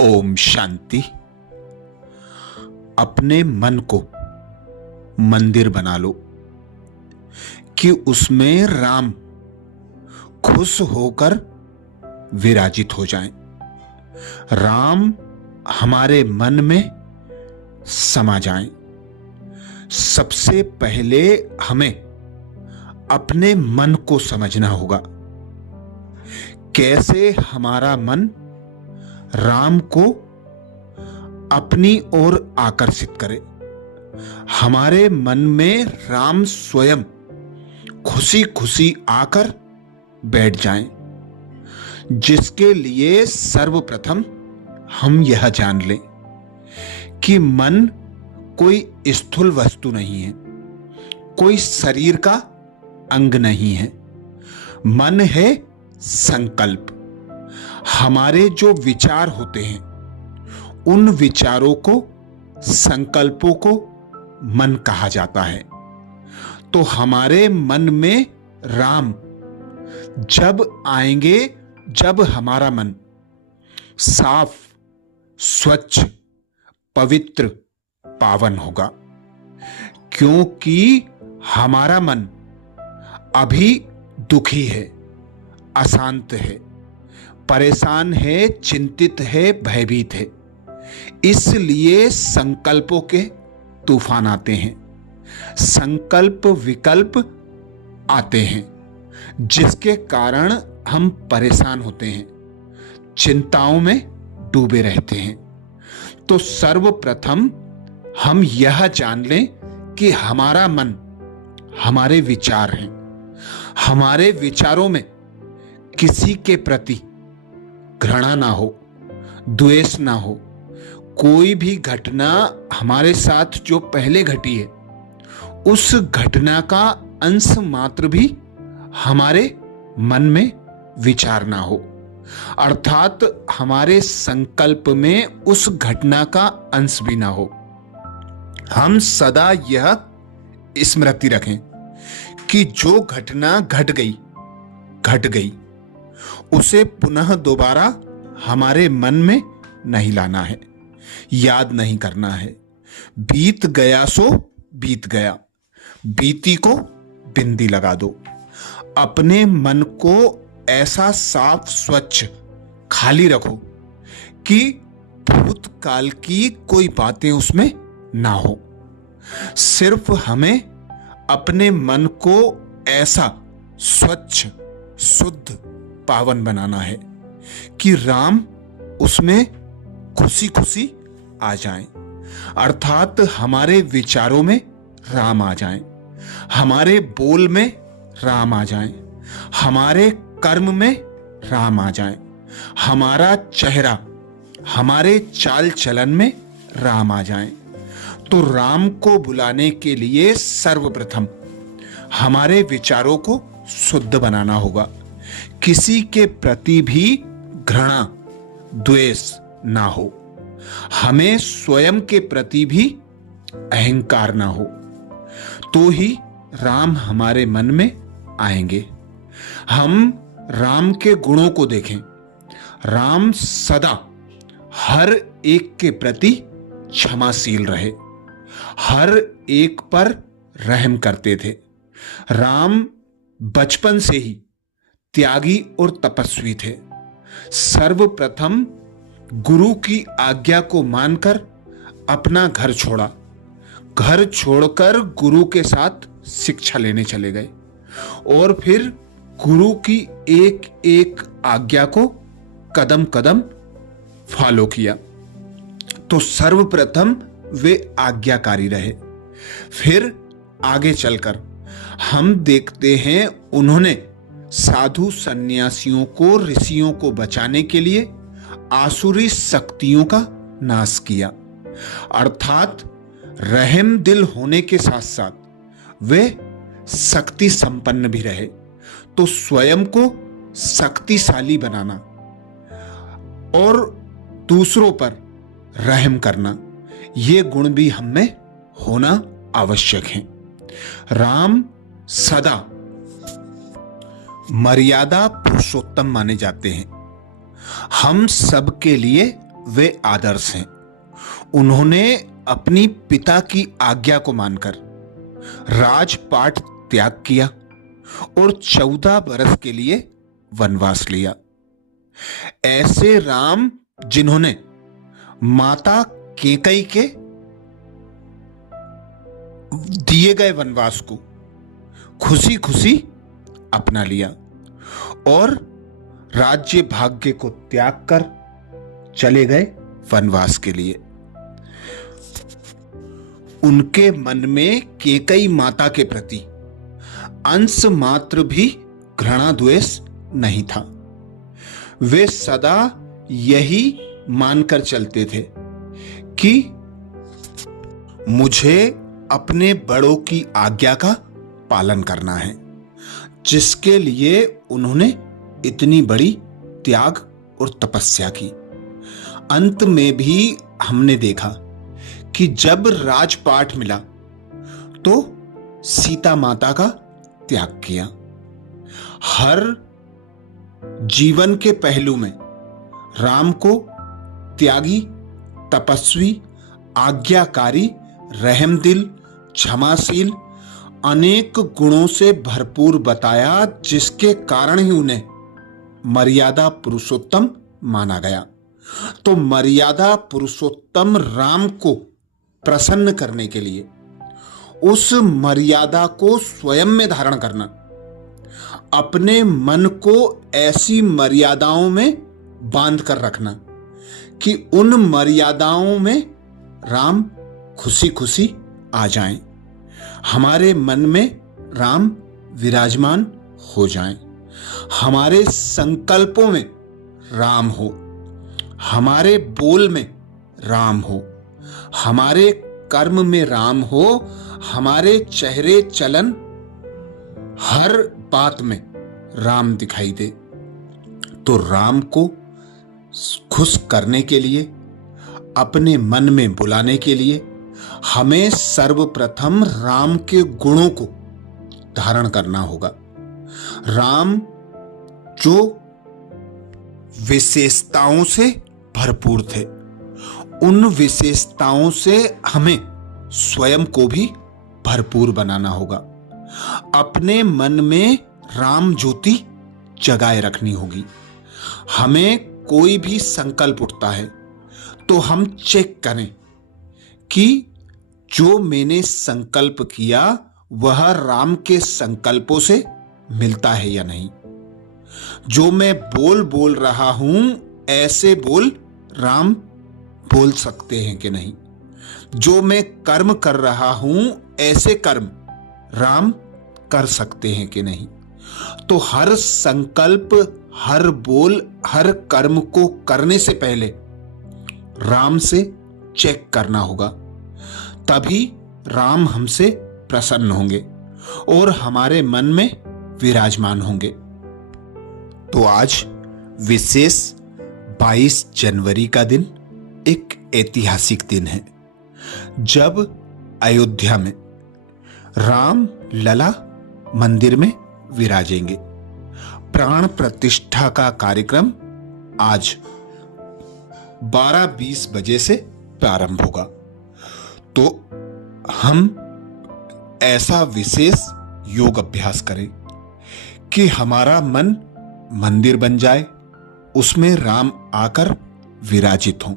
ओम शांति। अपने मन को मंदिर बना लो कि उसमें राम खुश होकर विराजित हो जाएं। राम हमारे मन में समा जाएं। सबसे पहले हमें अपने मन को समझना होगा, कैसे हमारा मन राम को अपनी ओर आकर्षित करे। हमारे मन में राम स्वयं खुशी खुशी आकर बैठ जाएं, जिसके लिए सर्वप्रथम हम यह जान लें कि मन कोई स्थूल वस्तु नहीं है, कोई शरीर का अंग नहीं है। मन है संकल्प। हमारे जो विचार होते हैं, उन विचारों को, संकल्पों को मन कहा जाता है। तो हमारे मन में राम जब आएंगे, जब हमारा मन साफ, स्वच्छ, पवित्र, पावन होगा। क्योंकि हमारा मन अभी दुखी है, अशांत है, परेशान है, चिंतित है, भयभीत है। इसलिए संकल्पों के तूफान आते हैं, संकल्प विकल्प आते हैं, जिसके कारण हम परेशान होते हैं, चिंताओं में डूबे रहते हैं। तो सर्वप्रथम हम यह जान लें कि हमारा मन हमारे विचार हैं। हमारे विचारों में किसी के प्रति घृणा ना हो, द्वेष ना हो। कोई भी घटना हमारे साथ जो पहले घटी है, उस घटना का अंश मात्र भी हमारे मन में विचार ना हो, अर्थात हमारे संकल्प में उस घटना का अंश भी ना हो। हम सदा यह स्मृति रखें कि जो घटना घट गई, उसे पुनः दोबारा हमारे मन में नहीं लाना है, याद नहीं करना है। बीत गया सो बीत गया, बीती को बिंदी लगा दो। अपने मन को ऐसा साफ, स्वच्छ, खाली रखो कि भूतकाल की कोई बातें उसमें ना हो। सिर्फ हमें अपने मन को ऐसा स्वच्छ, शुद्ध, पावन बनाना है कि राम उसमें खुशी खुशी आ जाएं, अर्थात हमारे विचारों में राम आ जाएं, हमारे बोल में राम आ जाएं, हमारे कर्म में राम आ जाएं, हमारा चेहरा, हमारे चाल चलन में राम आ जाएं। तो राम को बुलाने के लिए सर्वप्रथम हमारे विचारों को शुद्ध बनाना होगा। किसी के प्रति भी घृणा, द्वेष ना हो। हमें स्वयं के प्रति भी अहंकार ना हो, तो ही राम हमारे मन में आएंगे। हम राम के गुणों को देखें। राम सदा हर एक के प्रति क्षमाशील रहे, हर एक पर रहम करते थे। राम बचपन से ही त्यागी और तपस्वी थे। सर्वप्रथम गुरु की आज्ञा को मानकर अपना घर छोड़ा, घर छोड़कर गुरु के साथ शिक्षा लेने चले गए और फिर गुरु की एक एक आज्ञा को कदम कदम फॉलो किया। तो सर्वप्रथम वे आज्ञाकारी रहे। फिर आगे चलकर हम देखते हैं उन्होंने साधु सन्यासियों को, ऋषियों को बचाने के लिए आसुरी शक्तियों का नाश किया, अर्थात रहम दिल होने के साथ साथ वे शक्ति संपन्न भी रहे। तो स्वयं को शक्तिशाली बनाना और दूसरों पर रहम करना, ये गुण भी हम में होना आवश्यक है। राम सदा मर्यादा पुरुषोत्तम माने जाते हैं। हम सबके लिए वे आदर्श हैं। उन्होंने अपनी पिता की आज्ञा को मानकर राजपाट त्याग किया और 14 बरस के लिए वनवास लिया। ऐसे राम जिन्होंने माता केकई के दिए गए वनवास को खुशी खुशी अपना लिया और राज्य भाग्य को त्याग कर चले गए वनवास के लिए। उनके मन में केकई माता के प्रति अंश मात्र भी घृणा द्वेष नहीं था। वे सदा यही मानकर चलते थे कि मुझे अपने बड़ों की आज्ञा का पालन करना है, जिसके लिए उन्होंने इतनी बड़ी त्याग और तपस्या की। अंत में भी हमने देखा कि जब राजपाट मिला तो सीता माता का त्याग किया। हर जीवन के पहलू में राम को त्यागी, तपस्वी, आज्ञाकारी, रहमदिल, क्षमाशील, अनेक गुणों से भरपूर बताया, जिसके कारण ही उन्हें मर्यादा पुरुषोत्तम माना गया। तो मर्यादा पुरुषोत्तम राम को प्रसन्न करने के लिए उस मर्यादा को स्वयं में धारण करना, अपने मन को ऐसी मर्यादाओं में बांध कर रखना कि उन मर्यादाओं में राम खुशी खुशी आ जाएं, हमारे मन में राम विराजमान हो जाएं, हमारे संकल्पों में राम हो, हमारे बोल में राम हो, हमारे कर्म में राम हो, हमारे चेहरे चलन हर बात में राम दिखाई दे। तो राम को खुश करने के लिए, अपने मन में बुलाने के लिए हमें सर्वप्रथम राम के गुणों को धारण करना होगा। राम जो विशेषताओं से भरपूर थे, उन विशेषताओं से हमें स्वयं को भी भरपूर बनाना होगा। अपने मन में राम ज्योति जगाए रखनी होगी। हमें कोई भी संकल्प उठता है तो हम चेक करें कि जो मैंने संकल्प किया वह राम के संकल्पों से मिलता है या नहीं। जो मैं बोल रहा हूं, ऐसे बोल राम बोल सकते हैं कि नहीं। जो मैं कर्म कर रहा हूं, ऐसे कर्म राम कर सकते हैं कि नहीं। तो हर संकल्प, हर बोल, हर कर्म को करने से पहले राम से चेक करना होगा, तभी राम हमसे प्रसन्न होंगे और हमारे मन में विराजमान होंगे। तो आज विशेष 22 जनवरी का दिन एक ऐतिहासिक दिन है, जब अयोध्या में राम लला मंदिर में विराजेंगे। प्राण प्रतिष्ठा का कार्यक्रम आज 12:20 बजे से प्रारंभ होगा। तो हम ऐसा विशेष योग अभ्यास करें कि हमारा मन मंदिर बन जाए, उसमें राम आकर विराजित हों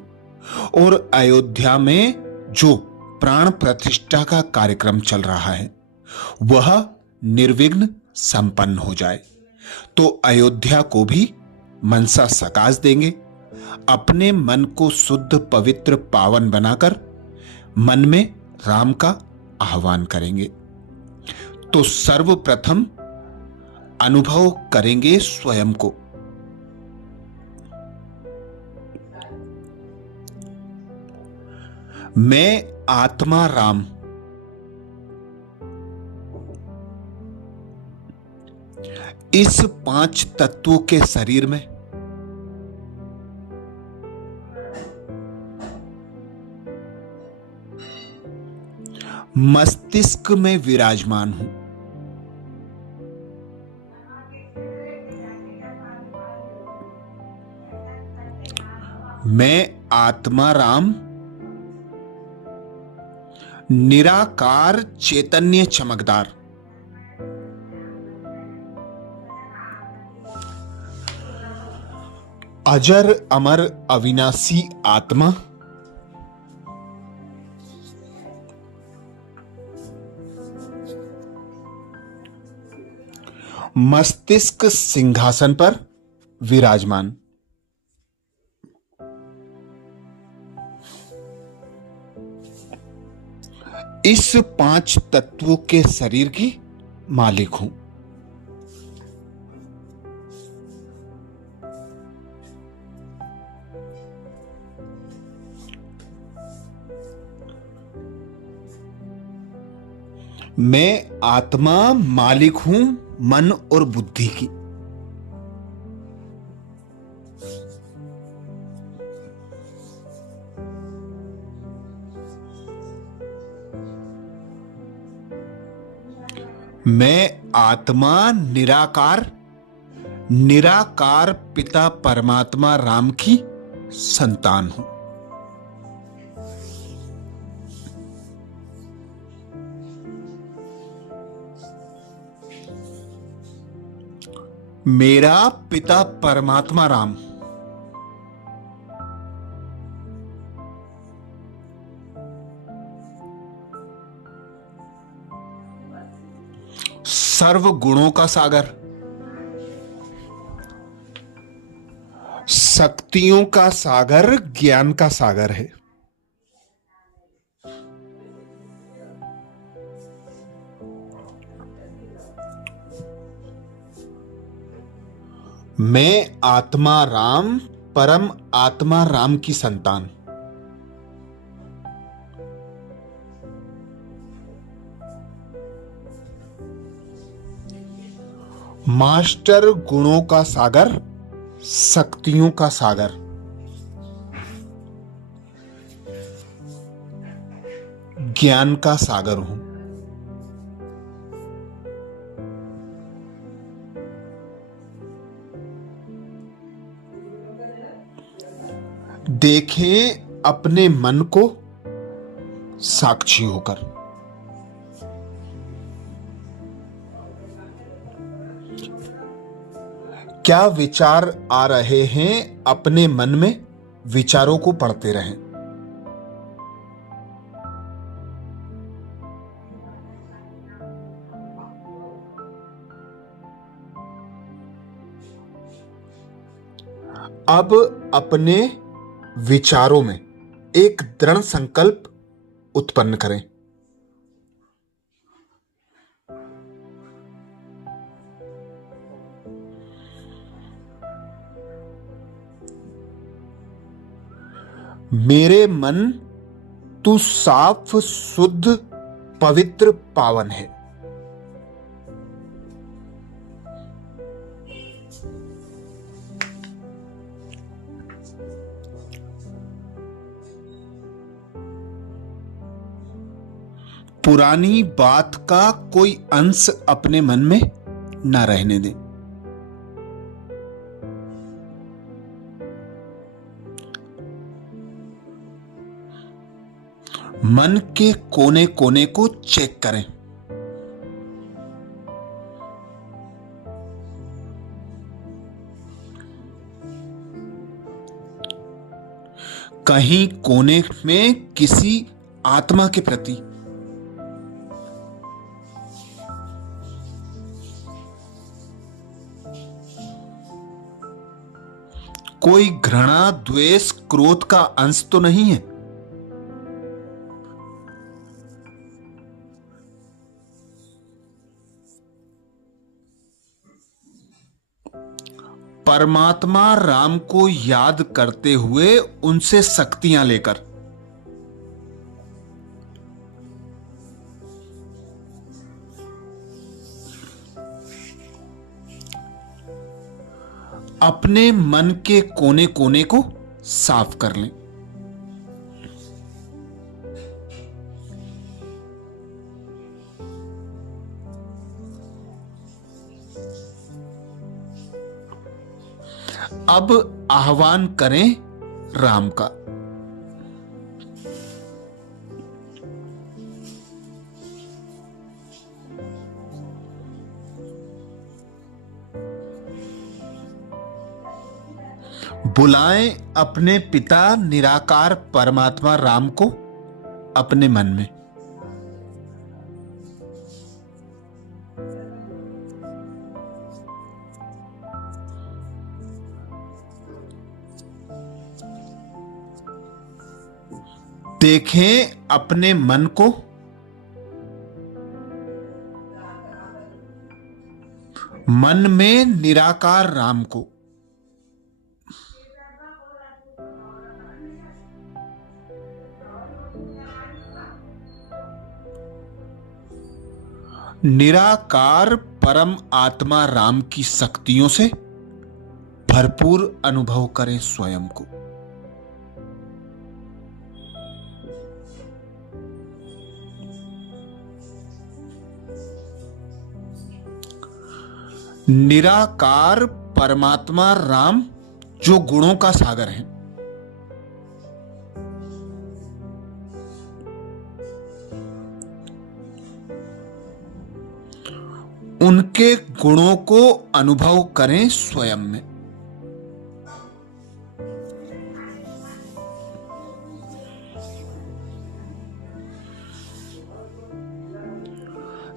और अयोध्या में जो प्राण प्रतिष्ठा का कार्यक्रम चल रहा है वह निर्विघ्न संपन्न हो जाए। तो अयोध्या को भी मनसा सकाश देंगे, अपने मन को शुद्ध, पवित्र, पावन बनाकर मन में राम का आह्वान करेंगे। तो सर्वप्रथम अनुभव करेंगे स्वयं को। मैं आत्मा राम इस 5 तत्वों के शरीर में मस्तिष्क में विराजमान हूं। मैं आत्मा राम निराकार चैतन्य चमकदार अजर अमर अविनाशी आत्मा मस्तिष्क सिंहासन पर विराजमान। इस 5 तत्वों के शरीर की मालिक हूं। मैं आत्मा मालिक हूं मन और बुद्धि की। मैं आत्मा निराकार पिता परमात्मा राम की संतान हूं। मेरा पिता परमात्मा राम सर्व गुणों का सागर, शक्तियों का सागर, ज्ञान का सागर है। मैं आत्मा राम परम आत्मा राम की संतान। मास्टर गुणों का सागर, शक्तियों का सागर, ज्ञान का सागर हूं। देखें अपने मन को साक्षी होकर। क्या विचार आ रहे हैं अपने मन में विचारों को पढ़ते रहें। अब अपने विचारों में एक दृढ़ संकल्प उत्पन्न करें। मेरे मन तू साफ शुद्ध पवित्र पावन है। पुरानी बात का कोई अंश अपने मन में न रहने दें। मन के कोने कोने को चेक करें। कहीं कोने में किसी आत्मा के प्रति कोई घृणा द्वेष क्रोध का अंश तो नहीं है। परमात्मा राम को याद करते हुए उनसे शक्तियां लेकर अपने मन के कोने कोने को साफ कर लें। अब आह्वान करें राम का। बुलाएं अपने पिता निराकार परमात्मा राम को अपने मन में। देखें अपने मन को मन में निराकार राम को। निराकार परम आत्मा राम की शक्तियों से भरपूर अनुभव करें स्वयं को। निराकार परमात्मा राम जो गुणों का सागर है, उनके गुणों को अनुभव करें स्वयं में।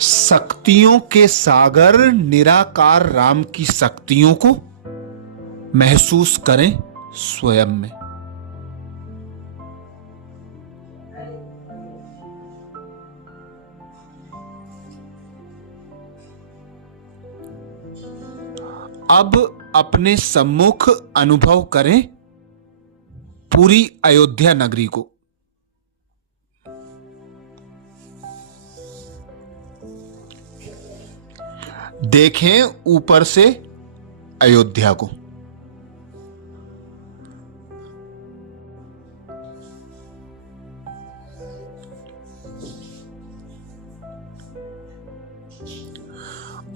शक्तियों के सागर निराकार राम की शक्तियों को महसूस करें स्वयं में। अब अपने सम्मुख अनुभव करें पूरी अयोध्या नगरी को। देखें ऊपर से अयोध्या को।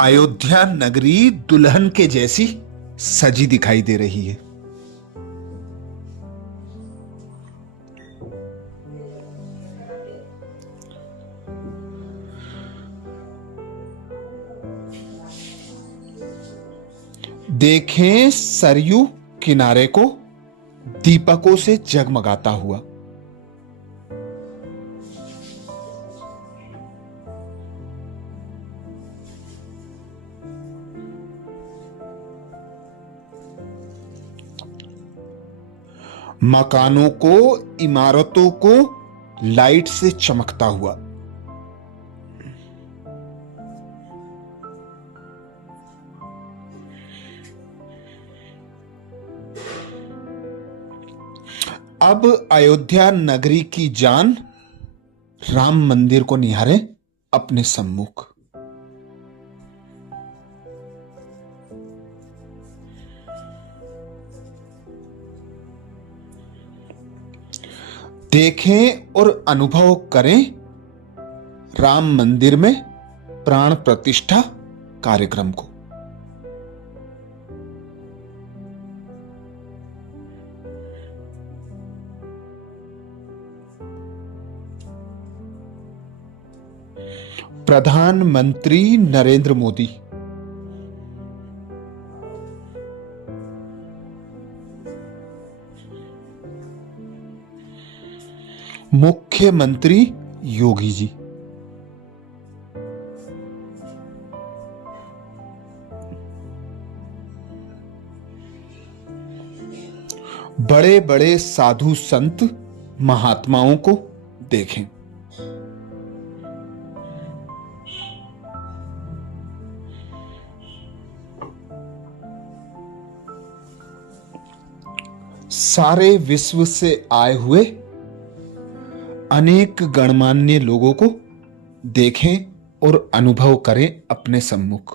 अयोध्या नगरी दुल्हन के जैसी सजी दिखाई दे रही है। देखें सरयू किनारे को दीपकों से जगमगाता हुआ। मकानों को, इमारतों को लाइट से चमकता हुआ। अब अयोध्या नगरी की जान राम मंदिर को निहारे अपने सम्मुख। देखें और अनुभव करें राम मंदिर में प्राण प्रतिष्ठा कार्यक्रम को। प्रधानमंत्री नरेंद्र मोदी, मुख्यमंत्री योगी जी, बड़े बड़े साधु संत महात्माओं को देखें। सारे विश्व से आए हुए अनेक गणमान्य लोगों को देखें और अनुभव करें अपने सम्मुख।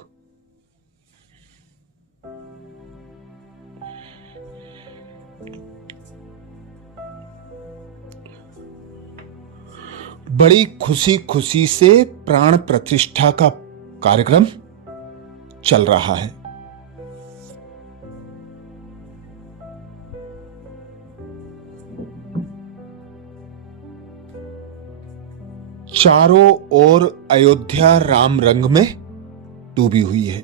बड़ी खुशी खुशी से प्राण प्रतिष्ठा का कार्यक्रम चल रहा है। चारों ओर अयोध्या राम रंग में डूबी हुई है।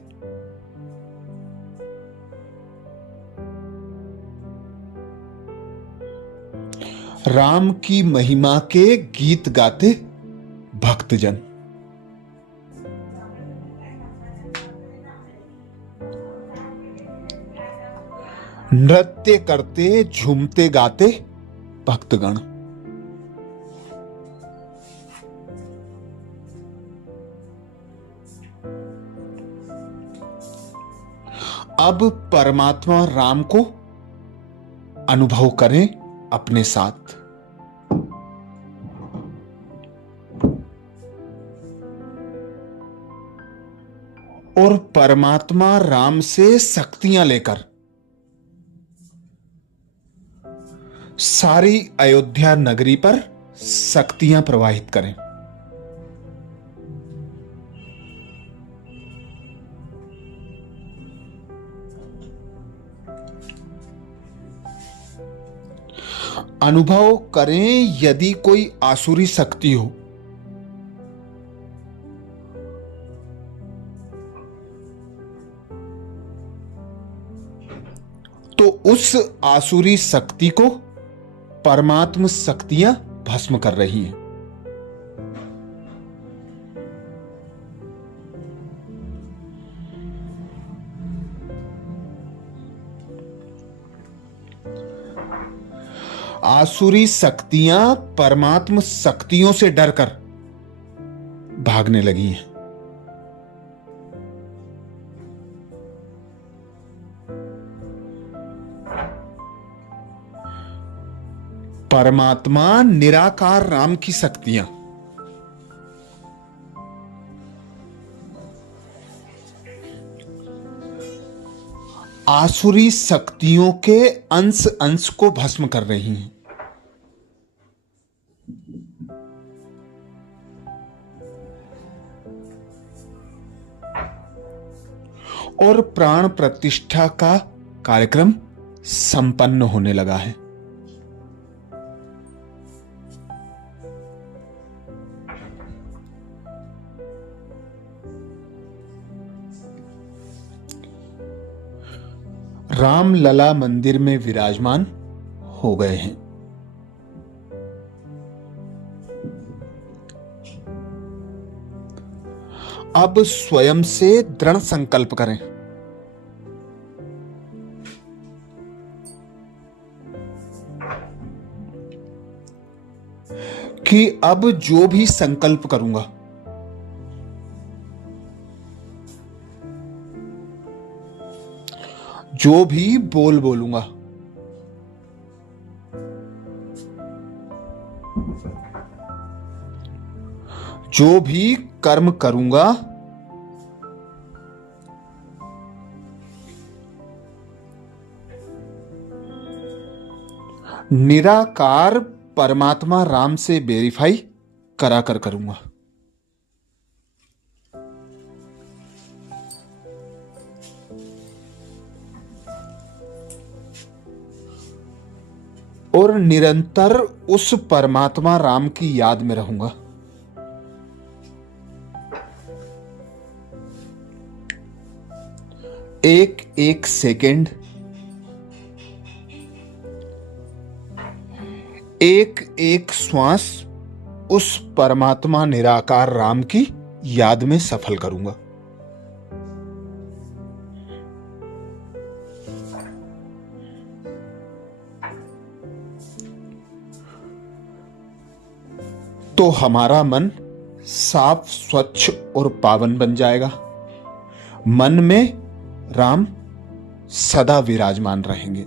राम की महिमा के गीत गाते भक्तजन, नृत्य करते झूमते गाते भक्तगण। अब परमात्मा राम को अनुभव करें अपने साथ। और परमात्मा राम से शक्तियां लेकर सारी अयोध्या नगरी पर शक्तियां प्रवाहित करें। अनुभव करें यदि कोई आसुरी शक्ति हो तो उस आसुरी शक्ति को परमात्म शक्तियां भस्म कर रही हैं। आसुरी शक्तियां परमात्म शक्तियों से डरकर भागने लगी हैं। परमात्मा निराकार राम की शक्तियां आसुरी शक्तियों के अंश अंश को भस्म कर रही हैं। और प्राण प्रतिष्ठा का कार्यक्रम संपन्न होने लगा है। राम लला मंदिर में विराजमान हो गए हैं। अब स्वयं से दृढ़ संकल्प करें कि अब जो भी संकल्प करूंगा जो भी बोल बोलूंगा जो भी कर्म करूंगा निराकार परमात्मा राम से वेरीफाई कराकर करूंगा। और निरंतर उस परमात्मा राम की याद में रहूंगा। एक एक सेकंड, एक एक श्वास उस परमात्मा निराकार राम की याद में सफल करूंगा। तो हमारा मन साफ, स्वच्छ और पावन बन जाएगा। मन में राम सदा विराजमान रहेंगे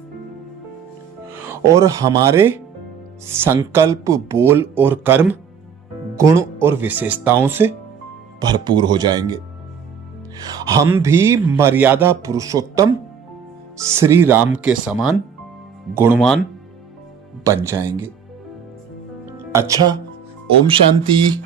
और हमारे संकल्प, बोल और कर्म गुण और विशेषताओं से भरपूर हो जाएंगे। हम भी मर्यादा पुरुषोत्तम श्री राम के समान गुणवान बन जाएंगे। अच्छा, ओम शांति।